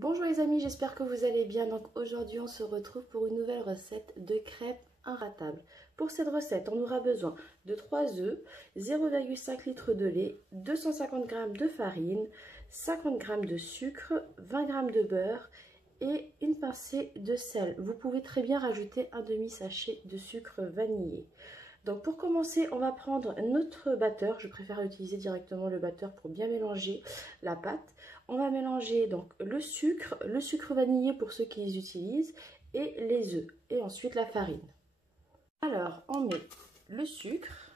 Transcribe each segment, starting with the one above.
Bonjour les amis, j'espère que vous allez bien. Donc aujourd'hui on se retrouve pour une nouvelle recette de crêpes inratables. Pour cette recette, on aura besoin de 3 œufs, 0,5 litre de lait, 250 g de farine, 50 g de sucre, 20 g de beurre et une pincée de sel. Vous pouvez très bien rajouter un demi-sachet de sucre vanillé. Donc pour commencer, on va prendre notre batteur. Je préfère utiliser directement le batteur pour bien mélanger la pâte. On va mélanger donc le sucre vanillé pour ceux qui les utilisent et les œufs et ensuite la farine. Alors on met le sucre,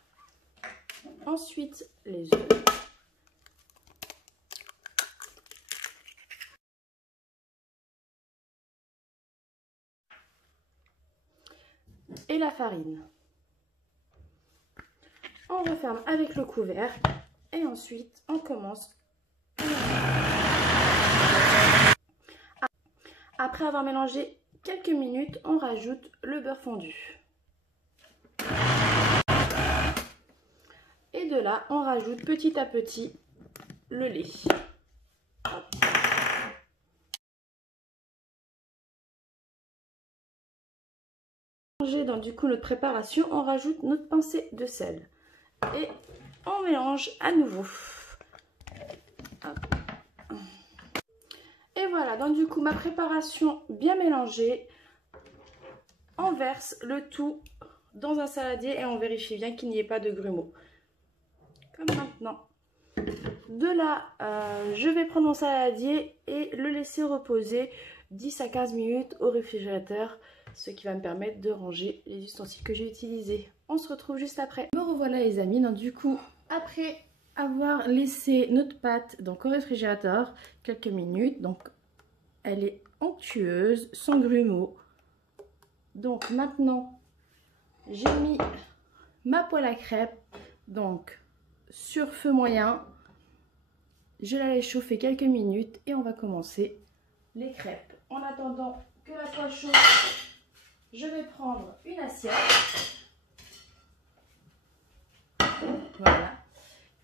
ensuite les œufs. Et la farine. On referme avec le couvercle et ensuite on commence. Après avoir mélangé quelques minutes, on rajoute le beurre fondu. Et de là, on rajoute petit à petit le lait. Dans du coup notre préparation, on rajoute notre pincée de sel. Et on mélange à nouveau. Hop. Et voilà, donc du coup ma préparation bien mélangée, on verse le tout dans un saladier et on vérifie bien qu'il n'y ait pas de grumeaux. Comme maintenant. De là, je vais prendre mon saladier et le laisser reposer 10 à 15 minutes au réfrigérateur, ce qui va me permettre de ranger les ustensiles que j'ai utilisés. On se retrouve juste après. Me revoilà les amis, donc du coup, après avoir laissé notre pâte donc au réfrigérateur quelques minutes, donc elle est onctueuse, sans grumeaux. Donc maintenant, j'ai mis ma poêle à crêpes donc sur feu moyen. Je la laisse chauffer quelques minutes et on va commencer les crêpes. En attendant que la poêle chauffe, je vais prendre une assiette. Voilà.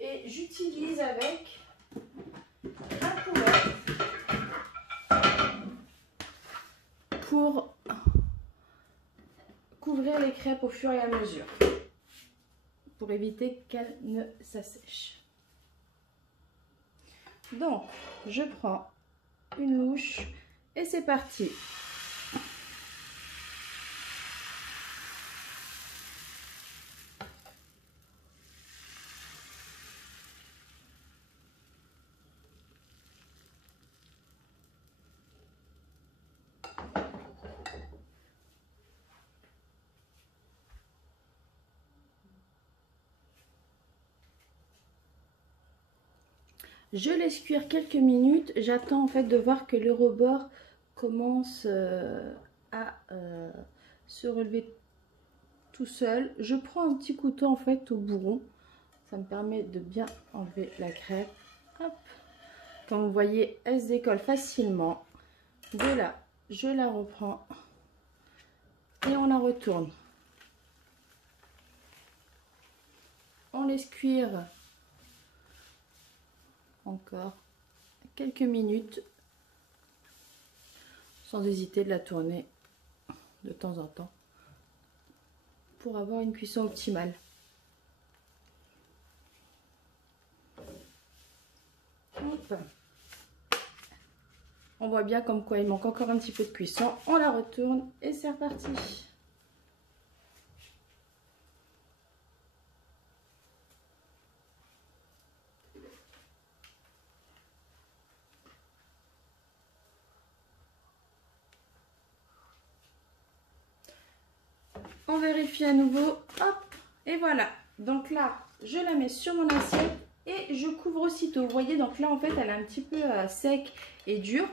Et j'utilise avec un couvercle pour couvrir les crêpes au fur et à mesure, pour éviter qu'elles ne s'assèchent. Donc, je prends une louche et c'est parti. Je laisse cuire quelques minutes. J'attends en fait de voir que le rebord commence à se relever tout seul. Je prends un petit couteau en fait au bourron. Ça me permet de bien enlever la crêpe. Hop. Comme vous voyez, elle se décolle facilement. De là, je la reprends et on la retourne. On laisse cuire encore quelques minutes sans hésiter de la tourner de temps en temps pour avoir une cuisson optimale. Hop. On voit bien comme quoi il manque encore un petit peu de cuisson. On la retourne et c'est reparti. On vérifie à nouveau, hop, et voilà. Donc là, je la mets sur mon assiette et je couvre aussitôt. Vous voyez, donc là, en fait, elle est un petit peu sec et dure.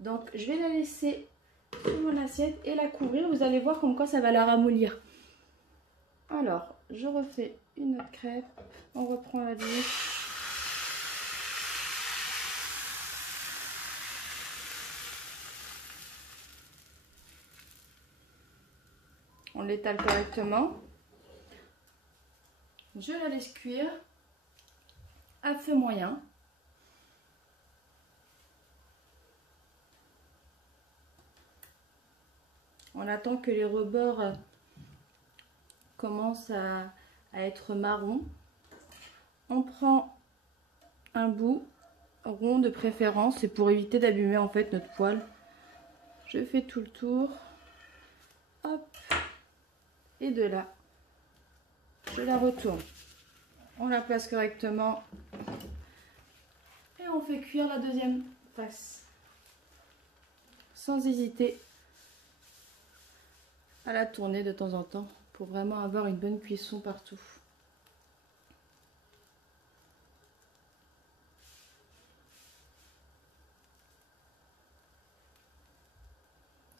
Donc, je vais la laisser sur mon assiette et la couvrir. Vous allez voir comme quoi ça va la ramollir. Alors, je refais une autre crêpe. On reprend la douche. On l'étale correctement. Je la laisse cuire à feu moyen. On attend que les rebords commencent à être marron. On prend un bout rond de préférence, et pour éviter d'abîmer en fait notre poêle, je fais tout le tour. Hop, et de là, je la retourne. On la place correctement et on fait cuire la deuxième face. Sans hésiter à la tourner de temps en temps pour vraiment avoir une bonne cuisson partout.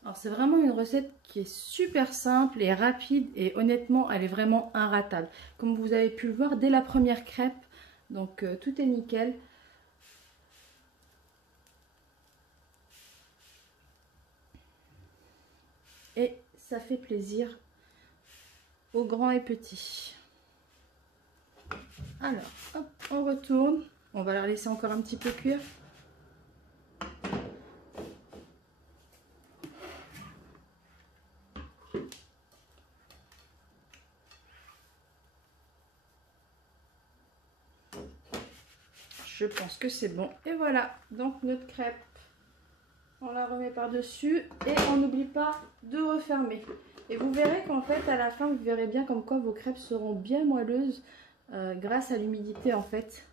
Alors c'est vraiment une recette qui est super simple et rapide, et honnêtement elle est vraiment inratable. Comme vous avez pu le voir dès la première crêpe, donc tout est nickel. Et ça fait plaisir aux grands et petits. Alors hop, on retourne, on va la laisser encore un petit peu cuire. Je pense que c'est bon. Et voilà, donc notre crêpe, on la remet par-dessus et on n'oublie pas de refermer. Et vous verrez qu'en fait, à la fin, vous verrez bien comme quoi vos crêpes seront bien moelleuses grâce à l'humidité en fait.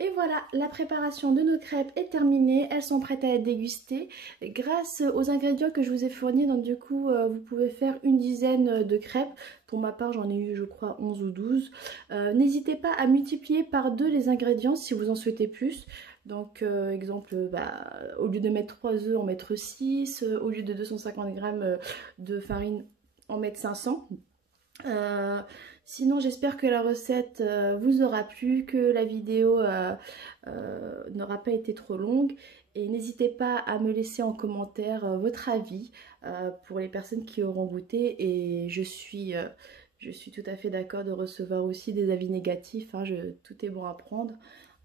Et voilà, la préparation de nos crêpes est terminée, elles sont prêtes à être dégustées grâce aux ingrédients que je vous ai fournis. Donc du coup, vous pouvez faire une dizaine de crêpes. Pour ma part, j'en ai eu je crois 11 ou 12. N'hésitez pas à multiplier par 2 les ingrédients si vous en souhaitez plus. Donc exemple, au lieu de mettre 3 œufs, en mettre 6. Au lieu de 250 g de farine, en mettre 500. Sinon j'espère que la recette vous aura plu, que la vidéo n'aura pas été trop longue, et n'hésitez pas à me laisser en commentaire votre avis pour les personnes qui auront goûté, et je suis tout à fait d'accord de recevoir aussi des avis négatifs, hein, tout est bon à prendre.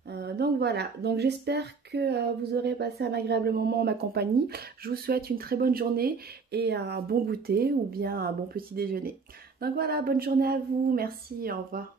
Donc voilà, donc j'espère que vous aurez passé un agréable moment en ma compagnie. Je vous souhaite une très bonne journée et un bon goûter ou bien un bon petit déjeuner. Donc voilà, bonne journée à vous, merci, au revoir.